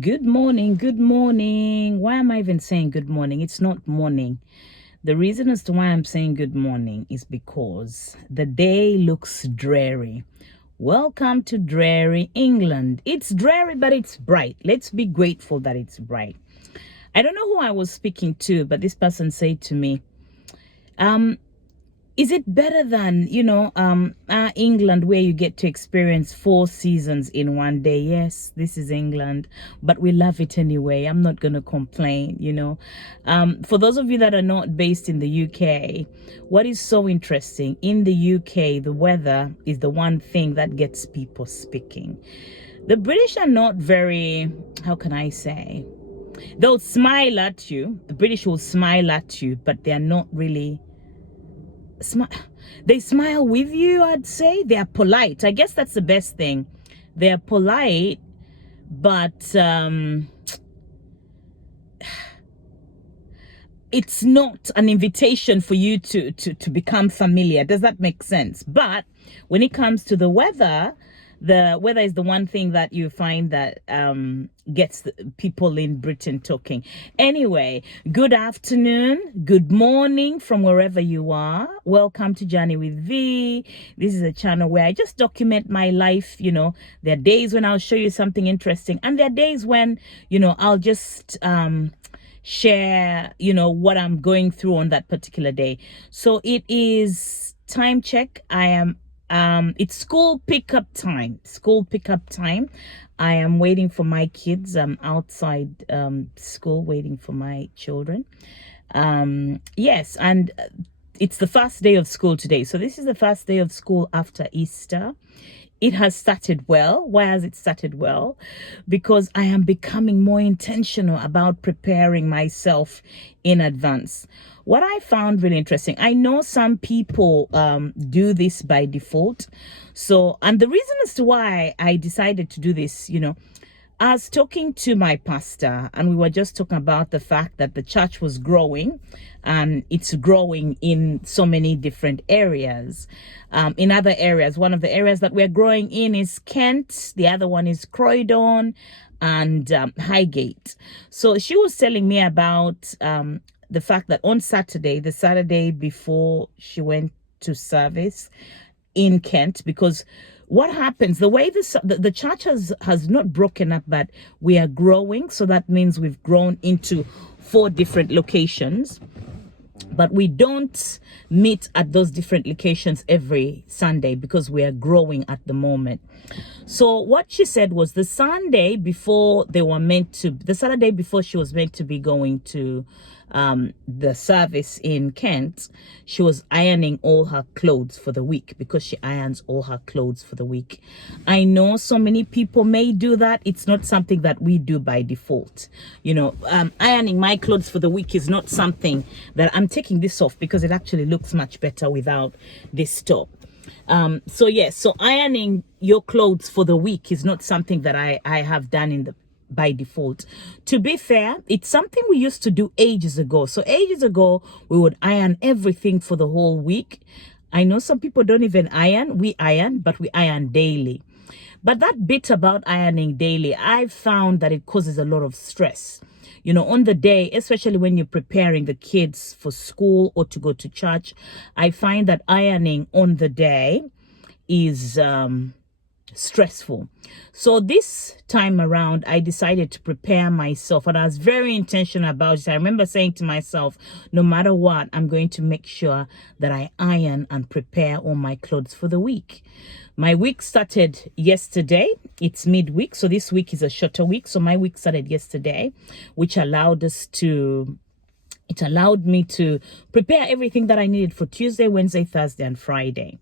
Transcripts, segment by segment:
Good morning, good morning. Why am I even saying good morning? It's not morning. The reason as to why I'm saying good morning is because the day looks dreary. Welcome to dreary England. It's dreary, but it's bright. Let's be grateful that it's bright. I don't know who I was speaking to, but this person said to me, um, is it better than England, where you get to experience 4 seasons in one day? Yes, this is England, but we love it anyway. I'm not going to complain. For those of you that are not based in the UK, what is so interesting in the UK, the weather is the one thing that gets people speaking. The British are not very, how can I say, they'll smile at you. The British will smile at you, but they're not really they smile with you. I'd say they are polite. I guess that's the best thing. They're polite, but it's not an invitation for you to become familiar. Does that make sense? But when it comes to the weather is the one thing that you find that gets the people in Britain talking. Anyway, good afternoon, good morning from wherever you are. Welcome to Journey with V. This is a channel where I just document my life. There are days when I'll show you something interesting, and there are days when I'll just share what I'm going through on that particular day. So it is time check. I am it's school pickup time. I am waiting for my kids. I'm outside school waiting for my children. Yes, and it's the first day of school today. So this is the first day of school after Easter. It has started well. Why has it started well? Because I am becoming more intentional about preparing myself in advance. What I found really interesting, I know some people do this by default. So, and the reason as to why I decided to do this, I was talking to my pastor, and we were just talking about the fact that the church was growing, and it's growing in so many different areas. In other areas, one of the areas that we're growing in is Kent, the other one is Croydon and Highgate. So she was telling me about the fact that on Saturday, the Saturday before she went to service in Kent, because what happens, the way the church has not broken up, but we are growing. So that means we've grown into 4 different locations, but we don't meet at those different locations every Sunday because we are growing at the moment. So what she said was the Saturday before she was meant to be going to the service in Kent, she was ironing all her clothes for the week, because she irons all her clothes for the week. I know so many people may do that. It's not something that we do by default. Ironing my clothes for the week is not something that I'm taking this off, because it actually looks much better without this top. So ironing your clothes for the week is not something that I have done by default. To be fair, it's something we used to do ages ago. So ages ago, we would iron everything for the whole week. I know some people don't even iron. We iron, but we iron daily. But that bit about ironing daily, I've found that it causes a lot of stress. On the day, especially when you're preparing the kids for school or to go to church, I find that ironing on the day is stressful. So this time around, I decided to prepare myself, and I was very intentional about it. I remember saying to myself, no matter what, I'm going to make sure that I iron and prepare all my clothes for the week. My week started yesterday. It's midweek, so this week is a shorter week. So my week started yesterday, which allowed me to prepare everything that I needed for Tuesday, Wednesday, Thursday, and Friday.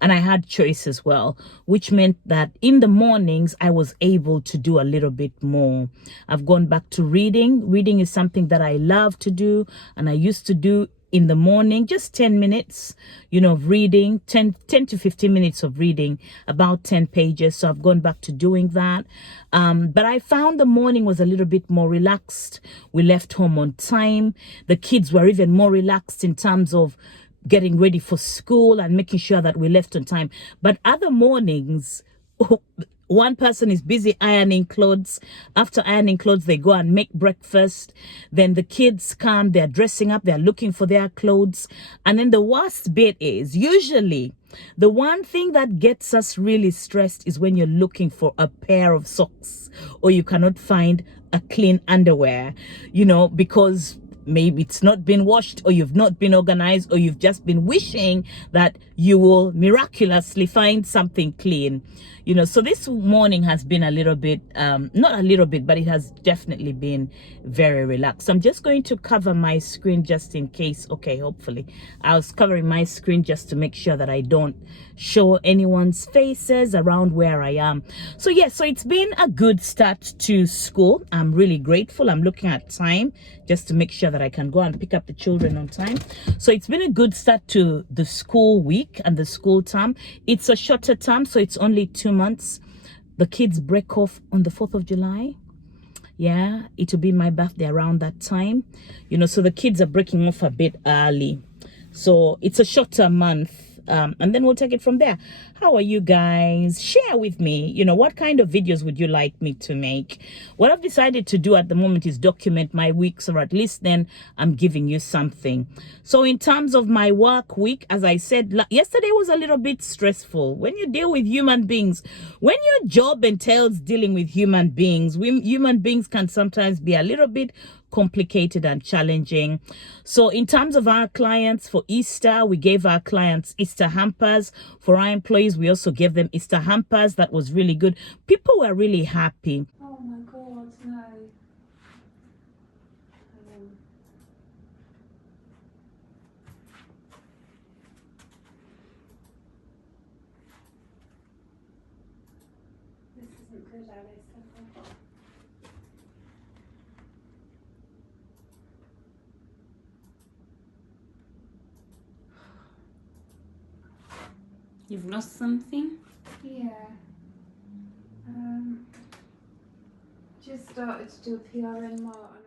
And I had choice as well, which meant that in the mornings, I was able to do a little bit more. I've gone back to reading. Reading is something that I love to do, and I used to do in the morning, just 10 minutes, of reading, 10 to 15 minutes of reading, about 10 pages. So I've gone back to doing that. But I found the morning was a little bit more relaxed. We left home on time. The kids were even more relaxed in terms of getting ready for school and making sure that we left on time. But other mornings, One person is busy ironing clothes. After ironing clothes, they go and make breakfast. Then the kids come, they're dressing up, they're looking for their clothes. And then the worst bit is usually the one thing that gets us really stressed is when you're looking for a pair of socks or you cannot find a clean underwear, because maybe it's not been washed, or you've not been organized, or you've just been wishing that you will miraculously find something clean. So this morning has been a little bit, not a little bit, but it has definitely been very relaxed. I'm just going to cover my screen just in case. Okay, hopefully I was covering my screen just to make sure that I don't show anyone's faces around where I am. So yeah, so it's been a good start to school. I'm really grateful. I'm looking at time just to make sure that I can go and pick up the children on time. So it's been a good start to the school week and the school term. It's a shorter term, so it's only 2 months. The kids break off on the 4th of July. Yeah, it will be my birthday around that time. So the kids are breaking off a bit early. So it's a shorter month. And then we'll take it from there. How are you guys? Share with me, what kind of videos would you like me to make? What I've decided to do at the moment is document my weeks, or at least then I'm giving you something. So in terms of my work week, as I said, yesterday was a little bit stressful. When you deal with human beings, when your job entails dealing with human beings, human beings can sometimes be a little bit complicated and challenging. So in terms of our clients, for Easter, we gave our clients Easter hampers. For our employees, we also gave them Easter hampers. That was really good. People were really happy. Oh my God, no. This isn't good, Alice. You've lost something? Yeah. Just started to do a PRN mark and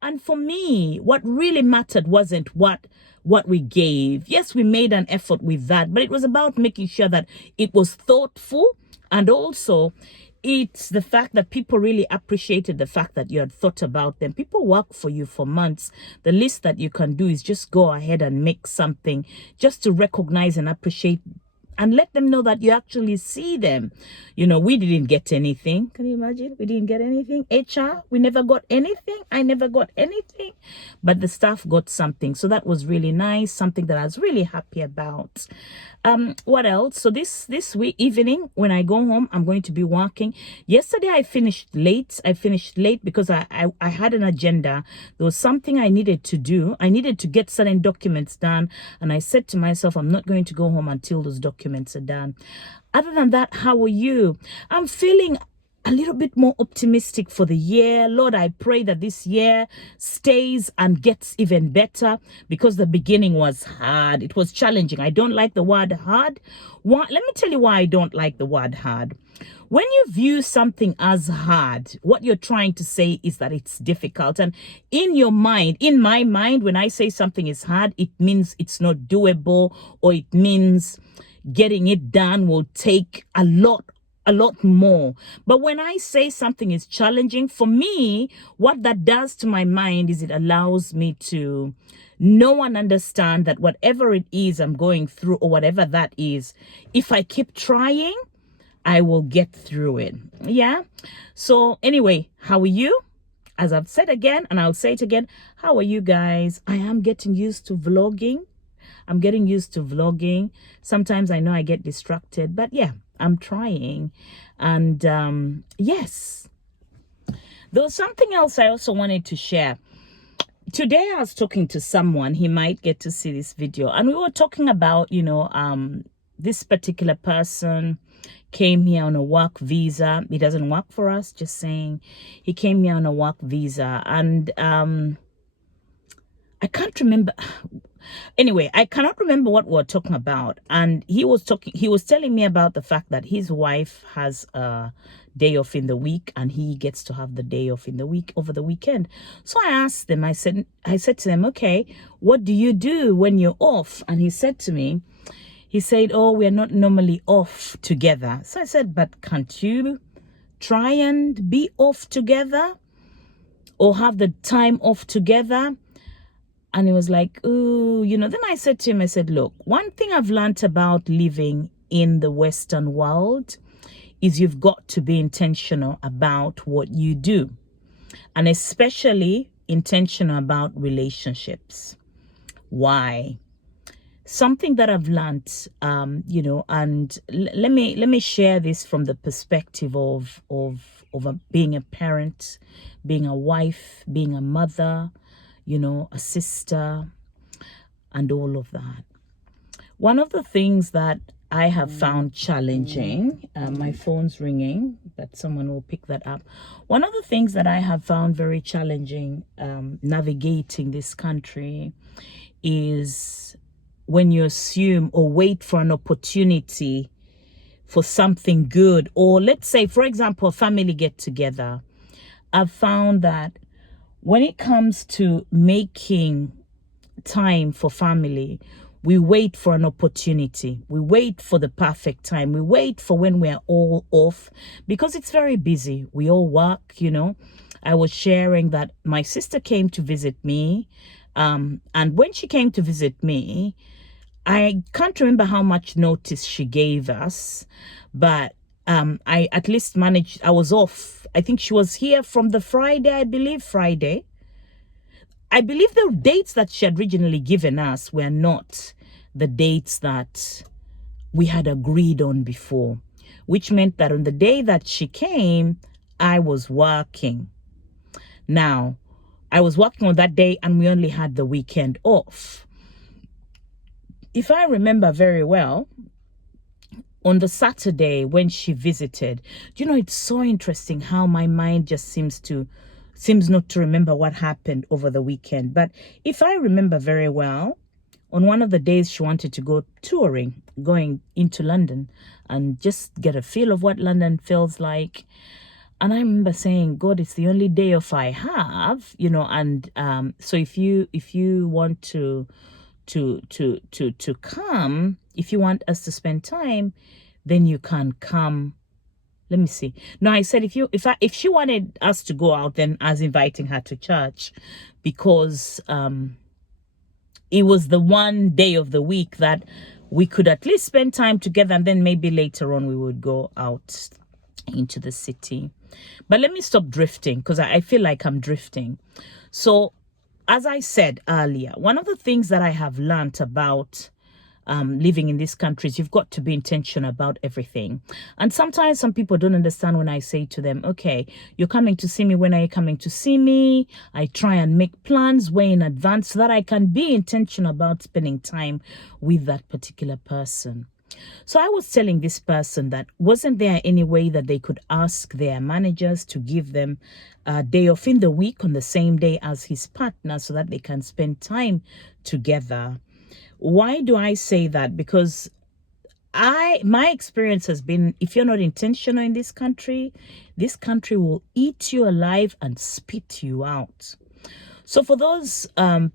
And for me, what really mattered wasn't what we gave. Yes, we made an effort with that, but it was about making sure that it was thoughtful, and also it's the fact that people really appreciated the fact that you had thought about them. People work for you for months. The least that you can do is just go ahead and make something just to recognize and appreciate and let them know that you actually see them. We didn't get anything. Can you imagine? We didn't get anything. HR, we never got anything. I never got anything, but the staff got something. So that was really nice, something that I was really happy about. What else? So this week evening, when I go home, I'm going to be working. Yesterday I finished late. Because I had an agenda. There was something I needed to do. I needed to get certain documents done, and I said to myself, I'm not going to go home until those documents are done. Other than that, how are you? I'm feeling a little bit more optimistic for the year. Lord, I pray that this year stays and gets even better, because the beginning was hard. It was challenging. I don't like the word hard. Let me tell you why I don't like the word hard. When you view something as hard, what you're trying to say is that it's difficult. And in your mind, in my mind, when I say something is hard, it means it's not doable, or it means getting it done will take a lot more. But when I say something is challenging, for me, what that does to my mind is it allows me to know and understand that whatever it is I'm going through, or whatever that is, if I keep trying, I will get through it. Yeah. So anyway, how are you? As I've said again, and I'll say it again, how are you guys? I am getting used to vlogging. I'm getting used to vlogging. Sometimes I know I get distracted, but yeah, I'm trying. And yes, there was something else I also wanted to share. Today I was talking to someone, he might get to see this video, and we were talking about, this particular person came here on a work visa. He doesn't work for us, just saying. He came here on a work visa, and I can't remember. Anyway, I cannot remember what we were talking about. And he was telling me about the fact that his wife has a day off in the week, and he gets to have the day off in the week over the weekend. So I asked them, I said to them, okay, what do you do when you're off? And he said to me, he said, oh, we're not normally off together. So I said, but can't you try and be off together or have the time off together? And he was like, ooh, then I said to him, I said, look, one thing I've learned about living in the Western world is you've got to be intentional about what you do, and especially intentional about relationships. Why? Something that I've learned, and let me share this from the perspective of being a parent, being a wife, being a mother, a sister, and all of that. One of the things that I have found challenging, my phone's ringing, but someone will pick that up. One of the things that I have found very challenging navigating this country is when you assume or wait for an opportunity for something good, or let's say, for example, a family get together. I've found that when it comes to making time for family, we wait for an opportunity. We wait for the perfect time. We wait for when we're all off, because it's very busy. We all work, I was sharing that my sister came to visit me. And when she came to visit me, I can't remember how much notice she gave us, but I at least managed. I was off. I think she was here from the Friday, I believe Friday. I believe the dates that she had originally given us were not the dates that we had agreed on before, which meant that on the day that she came, I was working. Now, I was working on that day, and we only had the weekend off. If I remember very well, on the Saturday when she visited, it's so interesting how my mind just seems not to remember what happened over the weekend. But if I remember very well, on one of the days she wanted to go touring, going into London and just get a feel of what London feels like. And I remember saying, God, it's the only day off I have, and so if you want to come, if you want us to spend time, then you can come. Let me see. No, I said if she wanted us to go out, then I was inviting her to church, because it was the one day of the week that we could at least spend time together, and then maybe later on we would go out into the city. But let me stop drifting, because I feel like I'm drifting. So as I said earlier, one of the things that I have learned about living in this country is you've got to be intentional about everything. And sometimes some people don't understand when I say to them, okay, you're coming to see me. When are you coming to see me? I try and make plans way in advance so that I can be intentional about spending time with that particular person. So I was telling this person that wasn't there any way that they could ask their managers to give them a day off in the week on the same day as his partner so that they can spend time together. Why do I say that? Because my experience has been, if you're not intentional in this country will eat you alive and spit you out. So for those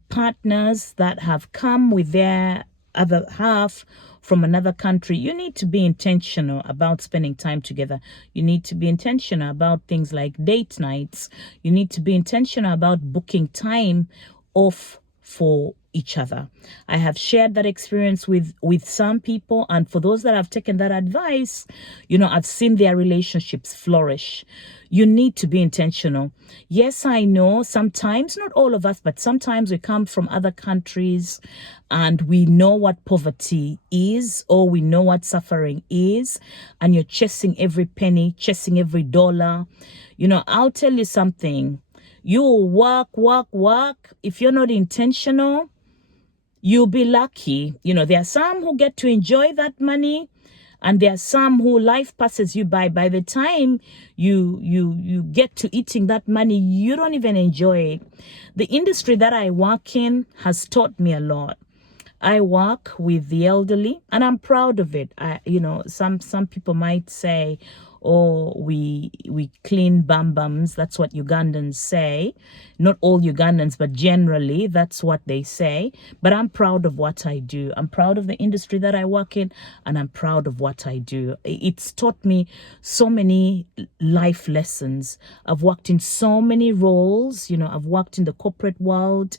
partners that have come with their other half from another country, you need to be intentional about spending time together. You need to be intentional about things like date nights. You need to be intentional about booking time off for each other. I have shared that experience with some people, and for those that have taken that advice, you know, I've seen their relationships flourish. You need to be intentional. Yes, I know sometimes, not all of us, but sometimes we come from other countries and we know what poverty is, or we know what suffering is, and you're chasing every penny, chasing every dollar. You know, I'll tell you something. You will work. If you're not intentional, you'll be lucky. You know, there are some who get to enjoy that money, and there are some who life passes you by. By the time you get to eating that money, you don't even enjoy it. The industry that I work in has taught me a lot. I work with the elderly, and I'm proud of it. You know, some people might say, "Oh, we clean bambams." That's what Ugandans say. Not all Ugandans, but generally, that's what they say. But I'm proud of what I do. I'm proud of the industry that I work in, and I'm proud of what I do. It's taught me so many life lessons. I've worked in so many roles. You know, I've worked in the corporate world,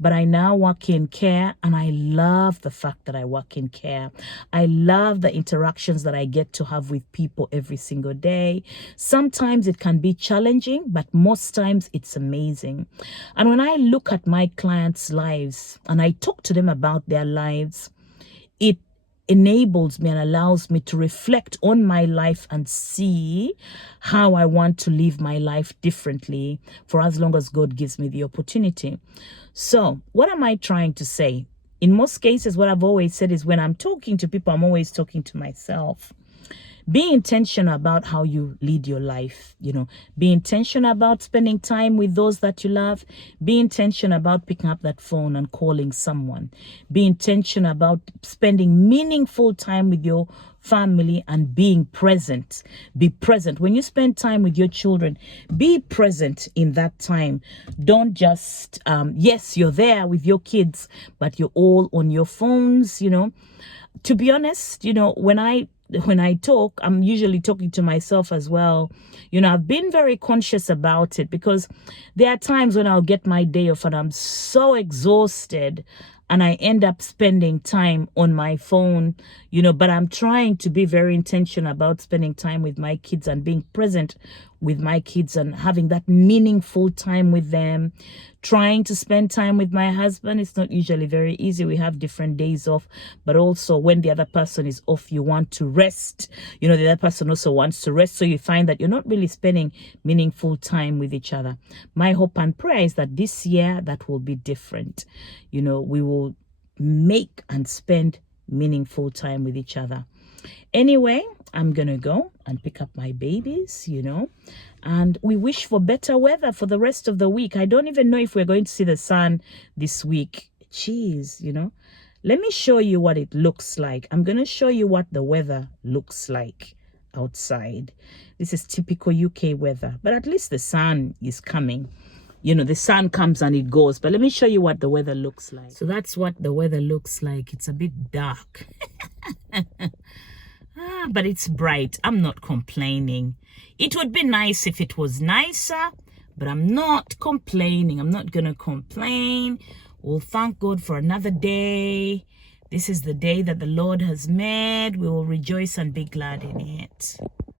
but I now work in care, and I love the fact that I work in care. I love the interactions that I get to have with people every single day. Sometimes it can be challenging, but most times it's amazing. And when I look at my clients' lives and I talk to them about their lives, it enables me and allows me to reflect on my life and see how I want to live my life differently for as long as God gives me the opportunity. So what am I trying to say? In most cases, what I've always said is when I'm talking to people, I'm always talking to myself. Be intentional about how you lead your life. You know, be intentional about spending time with those that you love. Be intentional about picking up that phone and calling someone. Be intentional about spending meaningful time with your family and being present. Be present. When you spend time with your children, be present in that time. Don't just, yes, you're there with your kids, but you're all on your phones, you know. To be honest, you know, when I talk, I'm usually talking to myself as well. You know, I've been very conscious about it because there are times when I'll get my day off and I'm so exhausted and I end up spending time on my phone, you know, but I'm trying to be very intentional about spending time with my kids and being present with my kids and having that meaningful time with them. Trying to spend time with my husband. It's not usually very easy. We have different days off, but also when the other person is off, you want to rest. You know, the other person also wants to rest. So you find that you're not really spending meaningful time with each other. My hope and prayer is that this year that will be different. You know, we will make and spend meaningful time with each other. Anyway, I'm gonna go and pick up my babies, you know, and we wish for better weather for the rest of the week. I don't even know if we're going to see the sun this week. Jeez, you know. Let me show you what it looks like. I'm gonna show you what the weather looks like outside. This is typical UK weather, but at least the sun is coming. You know, the sun comes and it goes, but let me show you what the weather looks like. So that's what the weather looks like. It's a bit dark. But it's bright. I'm not complaining. It would be nice if it was nicer, but I'm not complaining. I'm not gonna complain. We'll thank God for another day. This is the day that the Lord has made. We will rejoice and be glad in it.